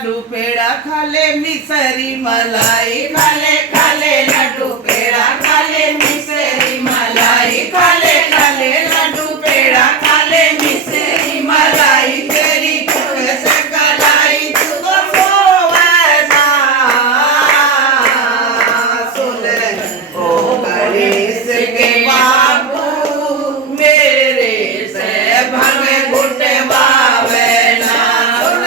लाडू पेड़ा खाले मिसरी मलाई खाले खाले लाडू पेड़ा खाले मिसरी मलाई खाले खाले लाडू पेड़ा खाले मिसरी मलाई तेरी कैसे कलाई तू सोवना सुन ओ गणेश के बाबू मेरे से भंग घुटवावे ना सुन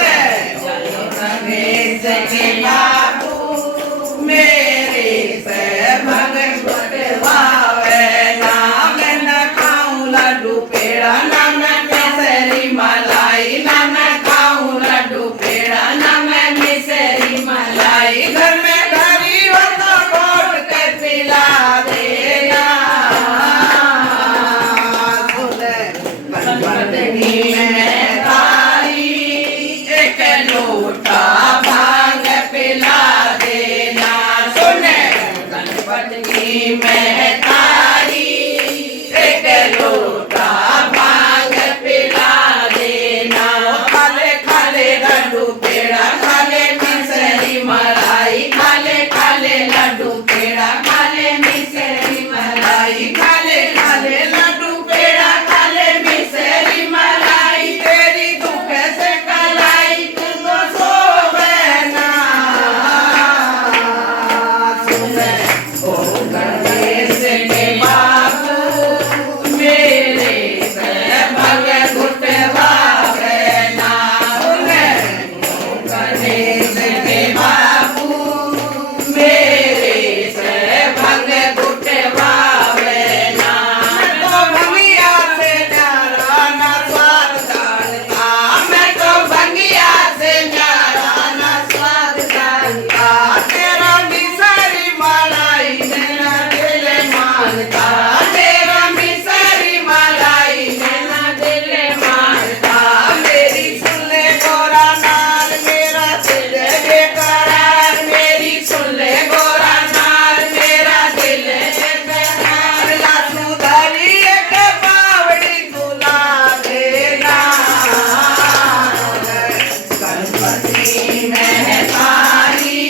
गणेश के बाबू मेरे से भंग घुटवावे ना मैं न खाऊं लाडू पेड़ा ना मैं मिसरी मलाई ना मैं खाऊं लाडू पेड़ा ना मैं मिसरी मलाई घर में घरी हो तो घोट के पिला देना सुन गणपति में तारी एक लोटा भांग पिला देना सुन गणपति में तारी एक लोटा भांग पिला देना खाले खाले लाडू पेड़ा खाले मिसरी मलाई खाले खाले लाडू पेड़ा खाले मिसरी मलाई खाले खाले लाडू पेड़ा खाले मिसरी मलाई तेरी दुख से कलाई तू तो सोवे ना सुन ओ गणेश के बाबू मेरे से भंग घुटवावे ना सुन ओ गणेश के बाबू मेरे से भंग घुटवावे ना मैं तो भंगिया से न्यारा ना स्वाद जानता मैं तो भंगिया से न्यारा ना स्वाद जानता तेरा मिसरी मलाई मेरा दिल मानता तेरा मिसरी मलाई मेरा दिल मानता मेरी सुन ले गोरा नाल मेरा दिल बेकरार मेरी सुन ले गोरा नाल मेरा दिल बेकरार लासू धरी एक बावड़ी तुला देना गणपति में तारी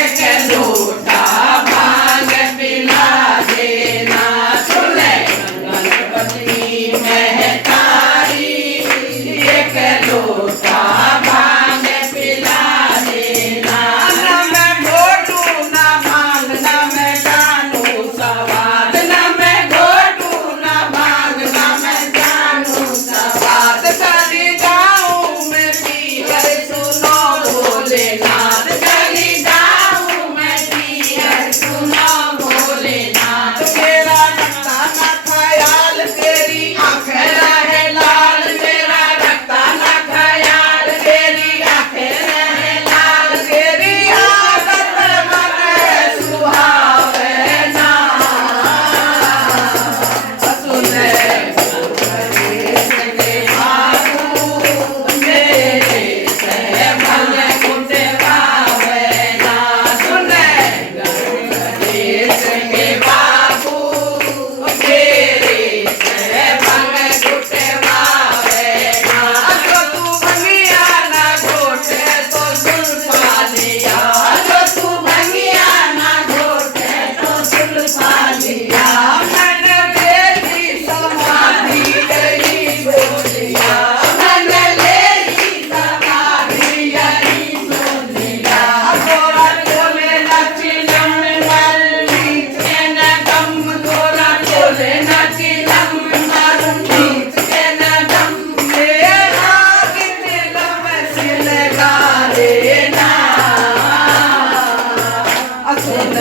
एक लोटा भांग पिला देना सुन गणपति में तारी एक लोटा भांग पिला देना ना मैं घोटू ना भांग ना मैं जानू सवाद ना मैं घोटू ना भांग ना मैं जानू सवाद चली जाऊं मैं पीहर सुनो भोलेनाथ चली जाऊं मैं पीहर सुनो भोलेनाथ मेरा रखता ना ख्याल तेरी आंखें रहे लाल मेरा रखता ना ख्याल तेरी आंखें रहे लाल तेरी आदत मन सुहावे ना सुन गणेश के बाबू मेरे से भंग घुटवावे ना सुन गणेश के बाबू मेरे से भंग घुटवावे ना जो तू भंगिया ना घोटे तो सुल्फा लिया जो तू भंगिया ना घोटे तो सुल्फा लिया मैंने तेरी समाधि यही बोलिया मैंने तेरी समाधि यही बोलिया गोरा चोले नचिलम मल्ली के न गम गोरा चोले नचिलम मल्ली के न गम मेरा दिलम सिलगा देना सुन